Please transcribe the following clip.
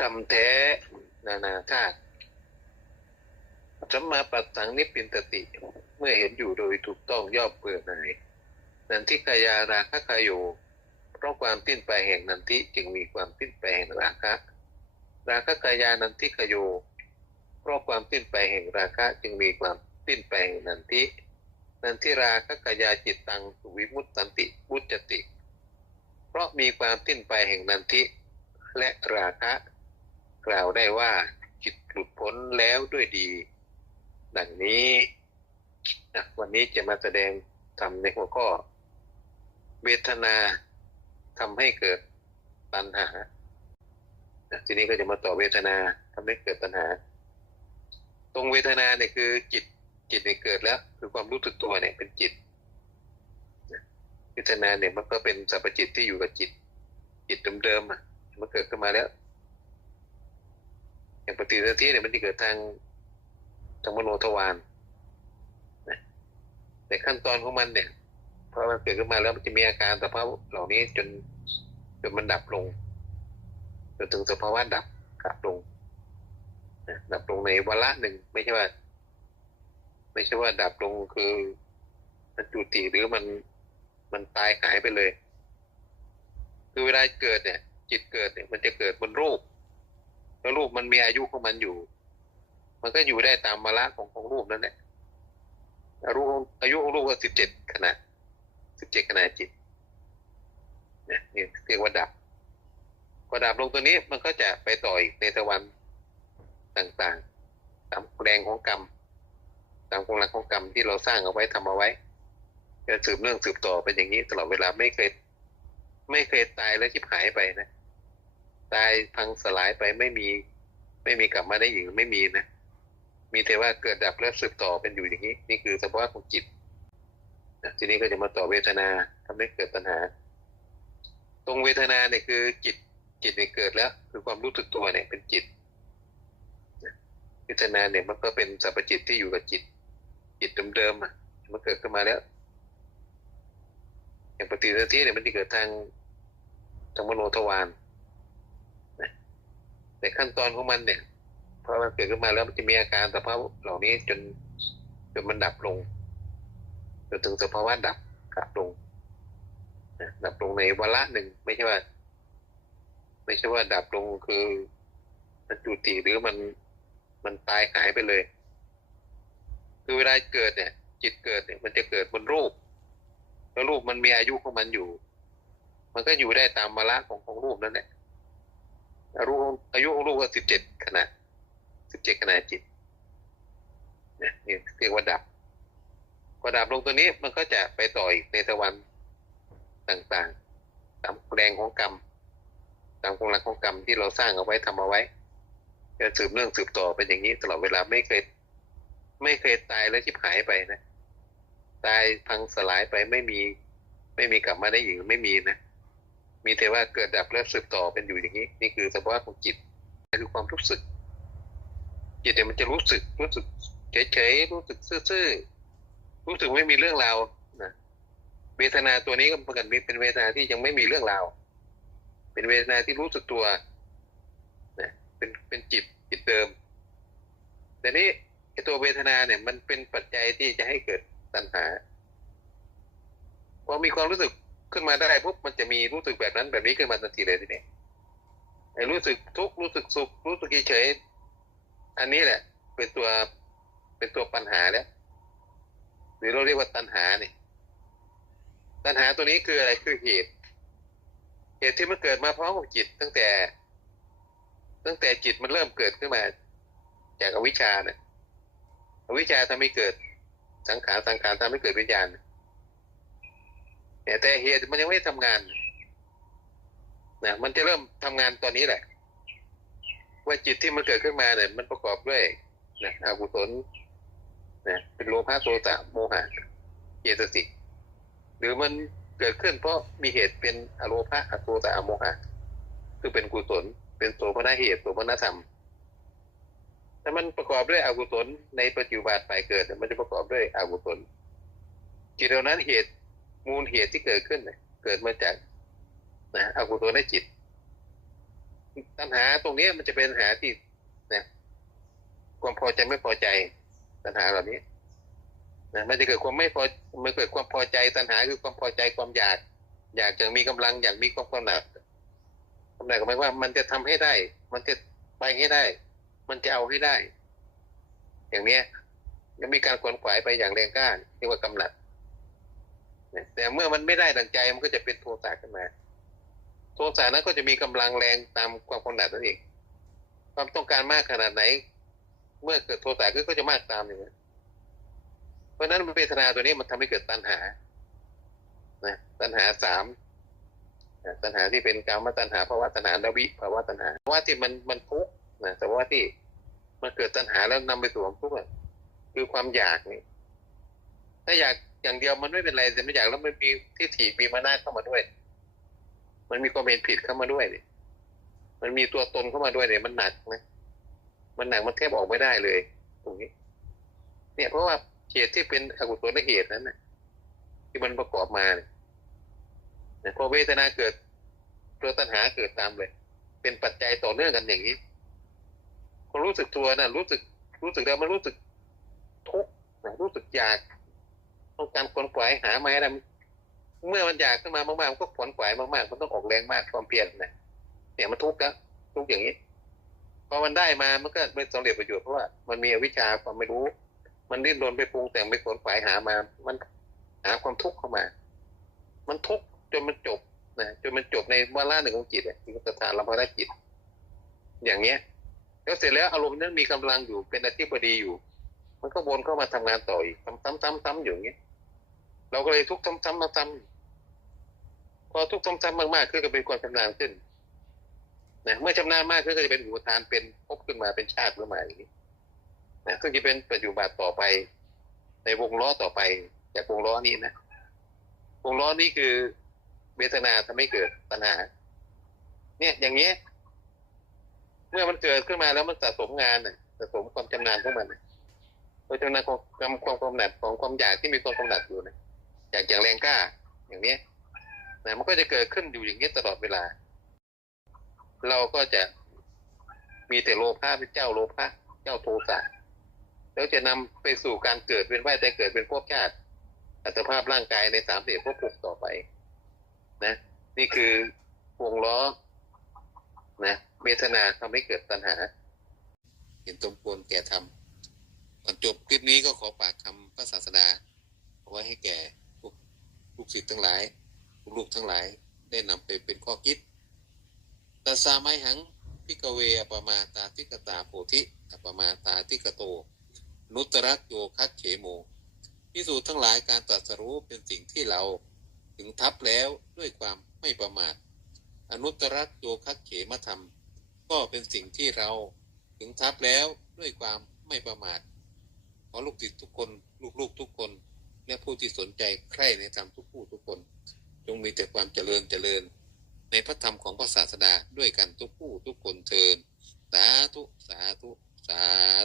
ทำแท้นานาธาตุสัมมาปัสสังนิพินตติ เมื่อเห็นอยู่โดยถูกต้องย่อมเบื่อหน่ายนันทิกายาราคะคายโยเพราะความสิ้นไปแห่งนันทิจึงมีความสิ้นไปแห่งราคะ ราคะกายานันทิกายโยเพราะความสิ้นไปแห่งราคะจึงมีความสิ้นไปแห่งนันทินันทิราคะกายาจิตตังสุวิมุตตันติมุจจติ เพราะมีความสิ้นไปแห่งนันทิและราคะ กล่าวได้ว่าจิตหลุดพ้นแล้วด้วยดี ดังนี้นะวันนี้จะมาแสดงทำในหัวข้อ เวทนาทำให้เกิดตัณหานะทีนี้ก็จะมาต่อเวทนาทำให้เกิดตัณหา ตรงเวทนาเนี่ยคือจิตจิตเนี่ยเกิดแล้ว คือความรู้สึกตัวเนี่ยเป็นจิตเวทนาเนี่ยมันก็เป็นสัพพจิตที่อยู่กับจิต จิตเดิมๆมันเกิดขึ้นมาแล้ว อย่างปฏิสนธิเนี่ยมันจะเกิดทางทางมโนทวารนะแต่ขั้นตอนของมันเนี่ยพอมันเกิดขึ้นมาแล้วมันจะมีอาการสภาพเหล่านี้จนจนมันดับลงจนถึงสภาวะดับดับลงนะดับลงในวาระหนึ่งไม่ใช่ว่า ไม่ใช่ว่าดับลงคือมันจุติหรือมันมันตายหายไปเลย คือเวลาเกิดเนี่ย จิตเกิดเนี่ยมันจะเกิดบนรูป แล้วรูปมันมีอายุของมันอยู่ มันก็อยู่ได้ตามมาระของของรูปนั่นแหละอายุของอายุของรูปก็สิบเจ็ดขนาดสิบเจ็ดขนาดจิตเนี่ยเรียกว่าดับพอดับลงตัวนี้มันก็จะไปต่ออีกในตะวันต่างๆ ตามแรงของกรรม ตามกำลังของกรรมที่เราสร้างเอาไว้ทำเอาไว้จะสืบเนื่องสืบต่อเป็นอย่างนี้ตลอดเวลาไม่เคย ไม่เคยตายแล้วชิบหายไปนะ ตายพังสลายไปไม่มี ไม่มีกลับมาได้อีกไม่มีนะ มีแต่ว่าเกิดดับแล้วสืบต่อเป็นอยู่อย่างนี้ นี่คือสภาวะของจิตนะทีนี้ก็จะมาต่อเวทนาทำให้เกิดปัญหา ตรงเวทนาเนี่ยคือจิตจิตเนี่ยเกิดแล้ว คือความรู้สึกตัวเนี่ยเป็นจิตเวทนาเนี่ยมันก็เป็นสัพพจิตที่อยู่กับจิต จิตเดิมๆมันเกิดขึ้นมาแล้วอย่างปฏิสนธิเนี่ยมันจะเกิดทางทางมโนทวาร ขั้นตอนของมันเนี่ยพอมันเกิดขึ้นมาแล้วมันจะมีอาการสภาพเหล่านี้จนจนมันดับลงจนถึงสภาวะดับดับลงนะดับลงในวาระหนึ่งไม่ใช่ว่า ไม่ใช่ว่าดับลงคือมันจุติหรือมันมันตายหายไปเลย คือเวลาเกิดเนี่ย จิตเกิดเนี่ยมันจะเกิดบนรูป แล้วรูปมันมีอายุของมันอยู่ มันก็อยู่ได้ตามมาระของของรูปนั่นแหละ อายุของอายุของรูปก็สิบเจ็ดขนาดสิบเจ็ดขนาดจิตเนี่ยนี่เรียกว่าดับพอดับลงตัวนี้มันก็จะไปต่ออีกในตะวันต่างๆ ตามแรงของกรรม ตามกำลังของกรรมที่เราสร้างเอาไว้ทำเอาไว้จะสืบเรื่องสืบต่อเป็นอย่างนี้ตลอดเวลาไม่เคย ไม่เคยตายแล้วชิบหายไปนะ ตายพังสลายไปไม่มี ไม่มีกลับมาได้อีกไม่มีนะ มีแต่ว่าเกิดดับแล้วสืบต่อเป็นอยู่อย่างนี้ นี่คือสภาวะของจิตคือความรู้สึก จิตเนี่ยมันจะรู้สึกรู้สึกเฉยๆรู้สึกซื่อๆรู้สึกไม่มีเรื่องราวนะเวทนาตัวนี้ก็เหมือนกันเป็นเวทนาที่ยังไม่มีเรื่องราวเป็นเวทนาที่รู้สึกตัวนะเป็นเป็นจิตจิตเดิม แต่นี้ไอตัวเวทนาเนี่ย มันเป็นปัจจัยที่จะให้เกิดตัณหาพอมีความรู้สึก ขึ้นมาได้ปุ๊บมันจะมีรู้สึกแบบนั้นแบบนี้ขึ้นมาทันทีเลยทีนี้ไอ้รู้สึกทุกข์รู้สึกสุขรู้สึกเฉยอันนี้แหละ เป็นตัวเป็นตัวปัญหาแล้วหรือเราเรียกว่าตัณหาเนี่ยตัณหาตัวนี้คืออะไรคือเหตุ เหตุที่มันเกิดมาพร้อมกับจิต ตั้งแต่ ตั้งแต่จิตมันเริ่มเกิดขึ้นมา จากอวิชชาเนี่ยอวิชชาทำให้เกิดสังขารสังขารทำให้เกิดวิญญาณ แต่เหตุมันยังไม่ทำงานนะมันจะเริ่มทำงานตอนนี้แหละ ว่าจิตที่มันเกิดขึ้นมาเนี่ย มันประกอบด้วยนะอกุศลนะเป็นโลภะโทสะโมหะเจตสิกหรือมันเกิดขึ้นเพราะมีเหตุเป็นอโลภะอโทสะโมหะคือเป็นกุศล เป็นโสมนัเหตุโสมนธรรมถ้ามันประกอบด้วยอกุศลในปัจจุบันไปเกิด มันจะประกอบด้วยอกุศลจิตเหล่านั้นเหตุ มูลเหตุที่เกิดขึ้นเกิดมาจากนะอกุศลในจิตตัณหาตรงนี้มันจะเป็นปัญหาที่นะความพอใจไม่พอใจตัณหาเหล่านี้นะมันจะเกิดความไม่พอมันเกิดความพอใจตัณหาคือความพอใจความอยาก อยากจะมีกำลังอยากมีความกำหนัดกำหนัดก็หมายว่า มันจะทำให้ได้ มันจะไปให้ได้ มันจะเอาให้ได้ อย่างเนี้ยจะมีการขวนขวายไปอย่างแรงกล้าเรียกว่ากำหนัด แต่เมื่อมันไม่ได้ดังใจมันก็จะเป็นโทสะขึ้นมา โทสะนั้นก็จะมีกำลังแรงตามความกำหนัดนั่นเองความต้องการมากขนาดไหน เมื่อเกิดโทสะขึ้นก็จะมากตามอย่างนั้เพราะนั้นเวทนาตัวนี้มันทำให้เกิดตัณหานะตัณหาสามตัณหาที่เป็นกามตัณหาภาวะตัณหาและวิภาวะตัณหาภาวะที่มันมันทุกข์นะแต่ว่าที่มันเกิดตัณหาแล้วนำไปสู่ความทุกข์คือความอยากนี่ถ้าอยากอย่างเดียวมันไม่เป็นไรแต่ไม่อยากแล้วมันมีที่ถีมีมานาเข้ามาด้วย มันมีความเห็นผิดเข้ามาด้วยนี่มันมีตัวตนเข้ามาด้วยเนี่ยมันหนักนะมันหนักมันแทบออกไม่ได้เลย ตรงนี้ เนี่ยเพราะว่าเหตุที่เป็นอกุศลเหตุนั้นนะที่มันประกอบมาเนี่ยนะพอเวทนาเกิดตัวตัณหาเกิดตามเลย เป็นปัจจัยต่อเนื่องกันอย่างนี้คนรู้สึกตัวนะรู้สึกรู้สึกแล้วมันรู้สึกทุกข์นะรู้สึกอยาก ต้องการควนขวายหามาให้ได้เมื่อมันอยากขึ้นมามากๆมันก็ขวนขวายมากๆมันต้องออกแรงมากความเพียรนะเนี่ยมันทุกข์แล้วทุกข์อย่างนี้พอมันได้มามันก็ไม่สำเร็จประโยชน์เพราะว่ามันมีอวิชชาความไม่รู้ มันดิ้นรนไปปรุงแต่งไปขวนขวายหามา มันหาความทุกข์เข้ามา มันทุกข์จนมันจบนะจนมันจบในวาระหนึ่งของจิตอะคือสถานลำพาจิต อย่างเงี้ยแล้วเสร็จแล้วอารมณ์นั้นมีกำลังอยู่เป็นอธิบดีอยู่ มันก็วนเข้ามาทำงานต่ออีกซ้ำๆซ้ำๆอยู่อย่างเงี้ย เราก็เลยทุกข์ซ้ำๆซ้ำๆพอทุกข์ซ้ำๆมากๆขึ้นก็เป็นความชำนาญขึ้นนะเมื่อชำนาญมากขึ้นก็จะเป็นอุปทานเป็นภพขึ้นมาเป็นชาติขึ้นมาอย่างนี้นะซึ่งจะเป็นปัจจุบันต่อไป ในวงล้อต่อไปจากวงล้อนี้นะวงล้อนี้คือเวทนาทำให้เกิดตัณหา เนี่ยอย่างเงี้ยเมื่อมันเกิดขึ้นมาแล้วมันสะสมงานน่ะสะสมความชำนาญของมันน่ะความชำนาญของความความกำหนัดของความอยากที่มีความกำหนัดอยู่นะ อยากอย่างแรงกล้า อย่างเนี้ยนะมันก็จะเกิดขึ้นอยู่อย่างนี้ยตลอดเวลา เราก็จะมีแต่โลภะเป็นเจ้าโลภะเจ้าโทสะแล้วจะนำไปสู่การเกิดเป็นว่ายแต่เกิดเป็นภพชาติ อัตภาพร่างกายในสามเดียภพภูมิต่อไป นะ นี่คือวงล้อนะเวทนาทำให้เกิดตัณหา เห็นสมควรแก่ธรรมก่อนจบคลิปนี้ก็ขอฝากคำพระศาสดาเอาไว้ให้แก่ ลูกศิษย์ทั้งหลายลูกทั้งหลายได้นำไปเป็นข้อคิดตัสาไมหังพิกเวอปมาตาทิกตาโพธิอปมาตาทิกโต นุตรักโยคักเขโมพิสูจน์ทั้งหลายการตรัสรู้เป็นสิ่งที่เราถึงทับแล้วด้วยความไม่ประมาท อนุตรักโยคักเขมธรรม ก็เป็นสิ่งที่เราถึงทับแล้วด้วยความไม่ประมาทขอลูกศิษย์ทุกคน ลูกๆทุกคน และผู้ที่สนใจใคร่ในธรรมทุกผู้ทุกคน จงมีแต่ความเจริญเจริญ ในพระธรรมของพระศาสดาด้วยกันทุกผู้ทุกคนเทินสาธุสาธุสาธุ